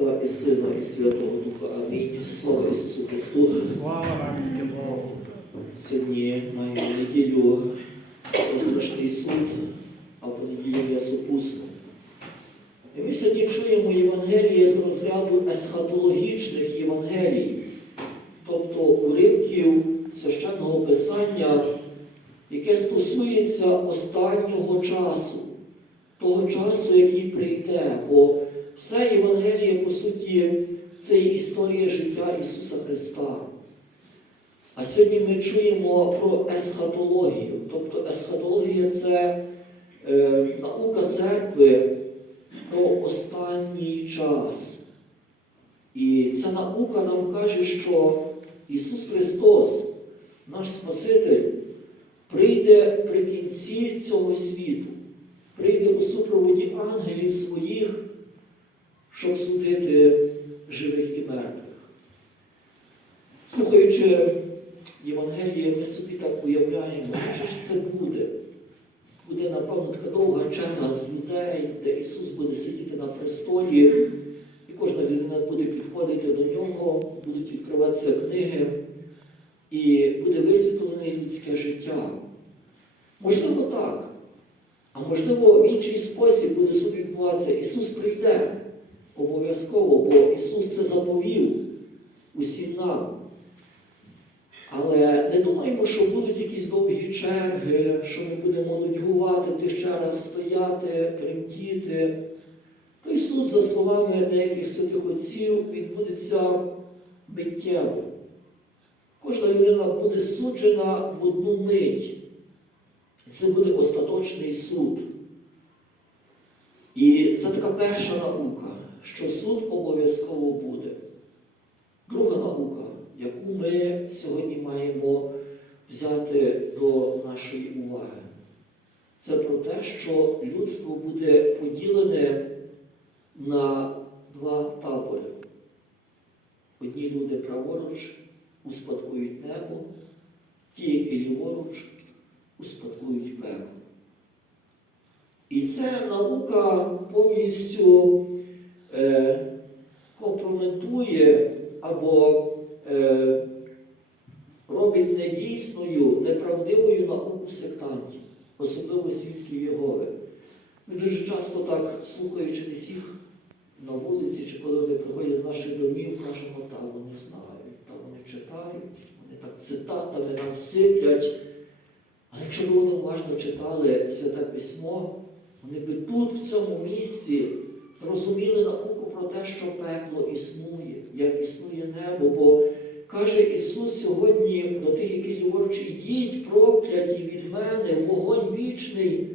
Отця і Сина, і Святого Духа. Амінь. Слава Ісусу Христу! Слава Богу. Сьогодні маємо неділю страшний суд, а по неділю м'ясопусну. І ми сьогодні чуємо Євангеліє з розряду есхатологічних Євангелій, тобто уривків священного писання, яке стосується останнього часу, того часу, який прийде. Бо все Євангеліє, по суті, це історія життя Ісуса Христа. А сьогодні ми чуємо про есхатологію. Тобто есхатологія це е, наука церкви про останній час. І ця наука нам каже, що Ісус Христос, наш Спаситель, прийде при кінці цього світу, прийде у супроводі ангелів своїх, щоб судити живих і мертвих. Слухаючи Євангеліє, ми собі так уявляємо, що ж це буде. Буде, напевно, така довга черга з людей, де Ісус буде сидіти на престолі, і кожна людина буде підходити до нього, будуть відкриватися книги, і буде висвітлене людське життя. Можливо, так. А можливо, в інший спосіб буде суд відбуватися. Ісус прийде обов'язково, бо Ісус це заповів усім нам. Але не думаємо, що будуть якісь довгі черги, що ми будемо нудьгувати в тих чергах стояти, тремтіти. Той суд, за словами деяких святих отців, відбудеться миттєво. Кожна людина буде суджена в одну мить. Це буде остаточний суд. І це така перша наука, що суд обов'язково буде. Друга наука, яку ми сьогодні маємо взяти до нашої уваги, це про те, що людство буде поділене на два табори. Одні люди праворуч успадкують небо, ті, які ліворуч успадкують пекло. І ця наука повністю е, компрометує або е, робить недійсною, неправдивою науку сектантів, особливо свідків Єгови. Ми дуже часто так, слухаючи їх на вулиці, чи коли вони приходять до наших домів, кажемо, та вони знають, та вони читають, вони так цитатами нам сиплять. Але якщо б вони уважно читали Святе Письмо, вони би тут, в цьому місці, зрозуміли науку про те, що пекло існує, як існує небо. Бо каже Ісус сьогодні до тих, які ліворуч, ідіть прокляті від мене, вогонь вічний,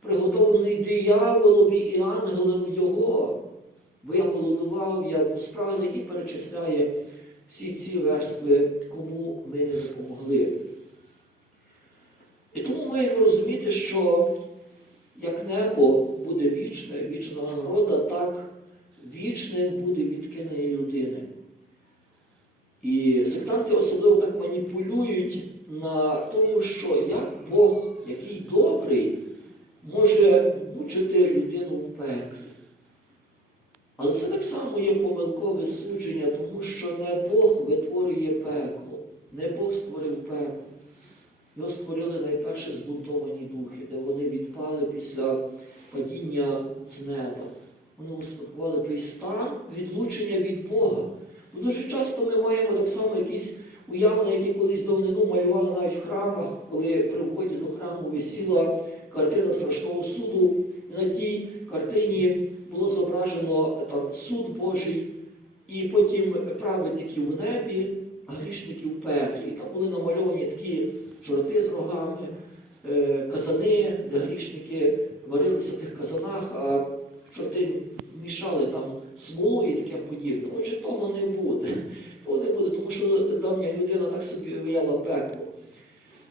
приготовлений дияволові і ангелам Його. Бо я голодував, я був спраглий і перечисляє всі ці верстви, кому ми не допомогли. І тому маємо розуміти, що як небо буде вічне, вічна нагорода, так вічним буде відкинення людини. І сектанти особливо так маніпулюють на тому, що як Бог, який добрий, може мучити людину в пеклі. Але це так само є помилкове судження, тому що не Бог витворює пекло, не Бог створив пекло. Його створили найперше збунтовані духи, де вони відпали після падіння з неба. Вони успадкували той стан відлучення від Бога. Бо дуже часто ми маємо так само якісь уявлення, які колись давнину малювали навіть в храмах, коли при вході до храму висіла картина страшного суду. І на тій картині було зображено там, суд Божий, і потім праведників в небі, а грішників в пеклі. Там були намальовані такі чорти з рогами, казани, де грішники варилися в тих казанах, а чорти мішали там смолу і таке подібне. Отже, того не буде. Того не буде, тому що давня людина так собі уявляла пекло.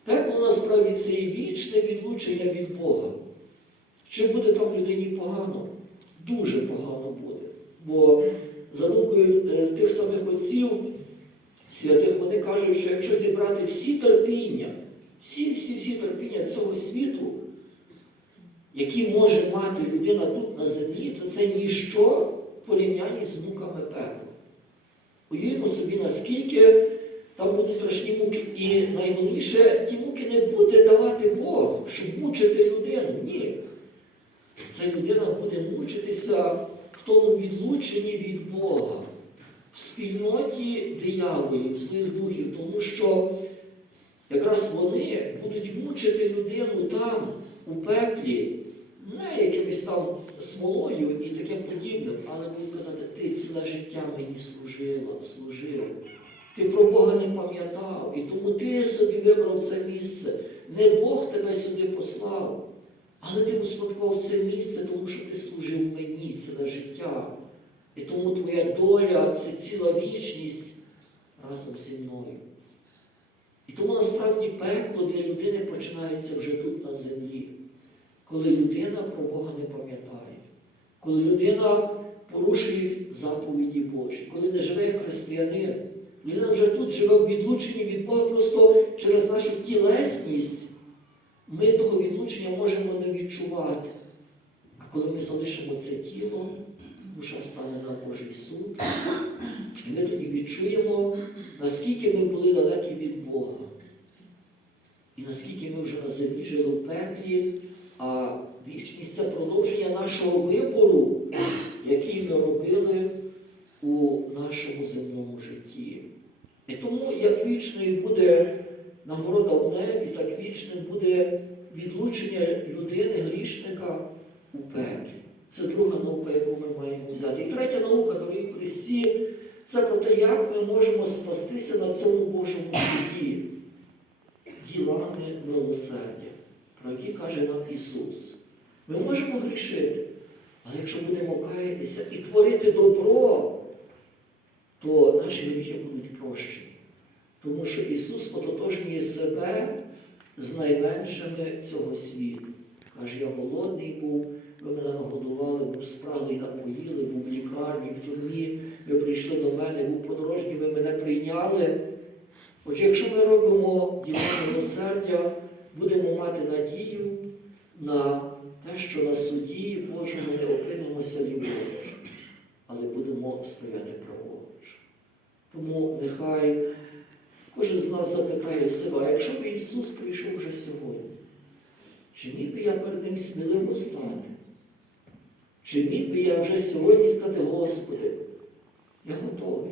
Пекло насправді це і вічне відлучення від Бога. Чи буде там людині погано? Дуже погано буде. Бо за думкою е, тих самих отців святих, вони кажуть, що якщо зібрати всі терпіння, всі-всі-всі терпіння цього світу, які може мати людина тут на землі, то це ніщо в порівнянні з муками пекла. Уявімо собі, наскільки там будуть страшні муки. І найголовніше, ті муки не буде давати Бог, щоб мучити людину. Ні. Ця людина буде мучитися в тому відлученні від Бога, в спільноті дияволів, злих духів, тому що якраз вони будуть мучити людину там, у пеклі, не якимось там смолою і таким подібним, але будуть казати, ти ціле життя мені служила, служив. Ти про Бога не пам'ятав, і тому ти собі вибрав це місце. Не Бог тебе сюди послав, але ти успадкував це місце, тому що ти служив мені ціле життя. І тому твоя доля це ціла вічність разом зі мною. І тому насправді пекло для людини починається вже тут на землі, коли людина про Бога не пам'ятає, коли людина порушує заповіді Божі, коли не живе як християнин. Людина вже тут живе в відлученні від Бога просто через нашу тілесність. Ми того відлучення можемо не відчувати. А коли ми залишимо це тіло, душа стане на Божий суд, і ми тоді відчуємо, наскільки ми були далекі від Бога. І наскільки ми вже на землі жили в пеклі, а вічність це продовження нашого вибору, який ми робили у нашому земному житті. І тому, як вічною буде нагорода в небі, так вічним буде відлучення людини, грішника у пеклі. Це друга наука, яку ми маємо взяти. І третя наука, дорогі Христі, це про те, як ми можемо спастися на цьому Божому суді ділами милосердя, про які каже нам Ісус. Ми можемо грішити, але якщо будемо каятися і творити добро, то наші гріхи будуть прощені. Тому що Ісус ототожнює себе з найменшими цього світу. Каже, я голодний був, ви мене нагодували, був спраглий, напоїли, був в лікарні, в тюрмі, прийшли до мене, був подорожній, ви мене прийняли. Отже, якщо ми робимо діло милосердя, будемо мати надію на те, що на суді Божому не опинимося ліворуч, але будемо стояти праворуч. Тому нехай кожен з нас запитає себе, якщо б Ісус прийшов вже сьогодні, чи міг би я перед Ним сміливо стати? Чи міг би я вже сьогодні сказати, Господи, я готовий,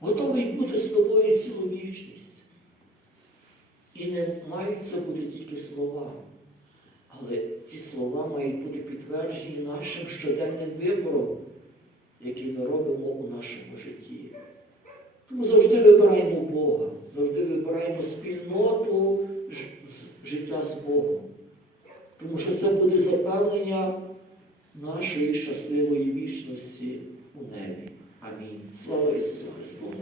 готовий бути з тобою цілу вічність. І не мають це бути тільки слова. Але ці слова мають бути підтверджені нашим щоденним вибором, який ми робимо у нашому житті. Тому завжди вибираємо Бога, завжди вибираємо спільноту життя з Богом. Тому що це буде запевнення нашої щасливої вічності у небі. Амінь. Слава Ісусу Христу!